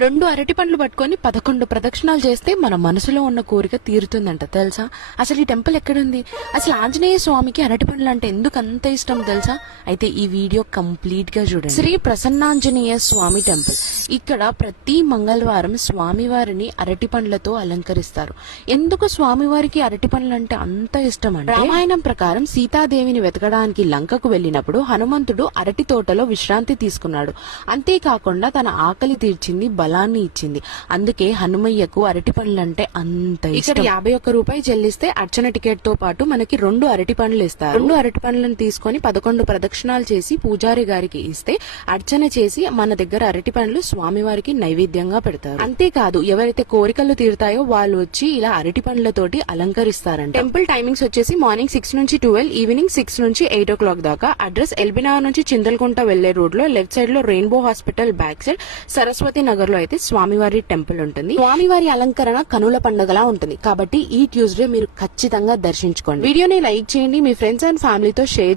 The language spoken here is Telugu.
2 అరటి పండ్లు పట్టుకొని 11 ప్రదక్షిణాలు చేస్తే మన మనసులో ఉన్న కోరిక తీరుతుందంట తెలుసా. అసలు ఈ టెంపుల్ ఎక్కడుంది, అసలు ఆంజనేయ స్వామికి అరటి పండ్లు అంటే ఎందుకు అంత ఇష్టం తెలుసా. అయితే ఈ వీడియో కంప్లీట్ గా చూడండి. శ్రీ ప్రసన్నాంజనేయ స్వామి టెంపుల్. ఇక్కడ ప్రతి మంగళవారం స్వామివారిని అరటి పండ్లతో అలంకరిస్తారు. ఎందుకు స్వామివారికి అరటి పండ్లు అంటే అంత ఇష్టం అంటే, రామాయణం ప్రకారం సీతాదేవిని వెతకడానికి లంకకు వెళ్ళినప్పుడు హనుమంతుడు అరటి తోటలో విశ్రాంతి తీసుకున్నాడు. అంతేకాకుండా తన ఆకలి తీర్చింది, బలాన్ని ఇచ్చింది. అందుకే హనుమయ్యకు అరటి పండ్లంటే అంత ఇష్టం. ఇక్కడ 51 రూపాయలు చెల్లిస్తే అర్చన టికెట్ తో పాటు మనకి 2 అరటి పండ్లు ఇస్తారు. 2 అరటి పండ్లను తీసుకొని 11 ప్రదక్షిణాలు చేసి పూజారి గారికి ఇస్తే అర్చన చేసి మన దగ్గర అరటి పండ్లు స్వామివారికి నైవేద్యంగా పెడతారు. అంతేకాదు ఎవరైతే కోరికలు తీరుతాయో వాళ్ళు వచ్చి ఇలా అరటి పండ్లతోటి అలంకరిస్తారంట. టెంపుల్ టైమింగ్స్ వచ్చేసి మార్నింగ్ 6 నుంచి 12, ఈవినింగ్ 6 నుంచి 8 o'clock దాకా. అడ్రస్ ఎల్బినగర్ నుంచి చింతలకుంట వెళ్లే రోడ్ లో లెఫ్ట్ సైడ్ లో rainbow hospital back side Saraswati Nagar లో అయితే స్వామివారి టెంపుల్ ఉంటుంది. స్వామివారి అలంకరణ కనుల పండుగలా ఉంటుంది కాబట్టి ఈ ట్యూస్డే మీరు ఖచ్చితంగా దర్శించుకోండి. వీడియోని లైక్ చేయండి, మీ ఫ్రెండ్స్ అండ్ ఫ్యామిలీతో షేర్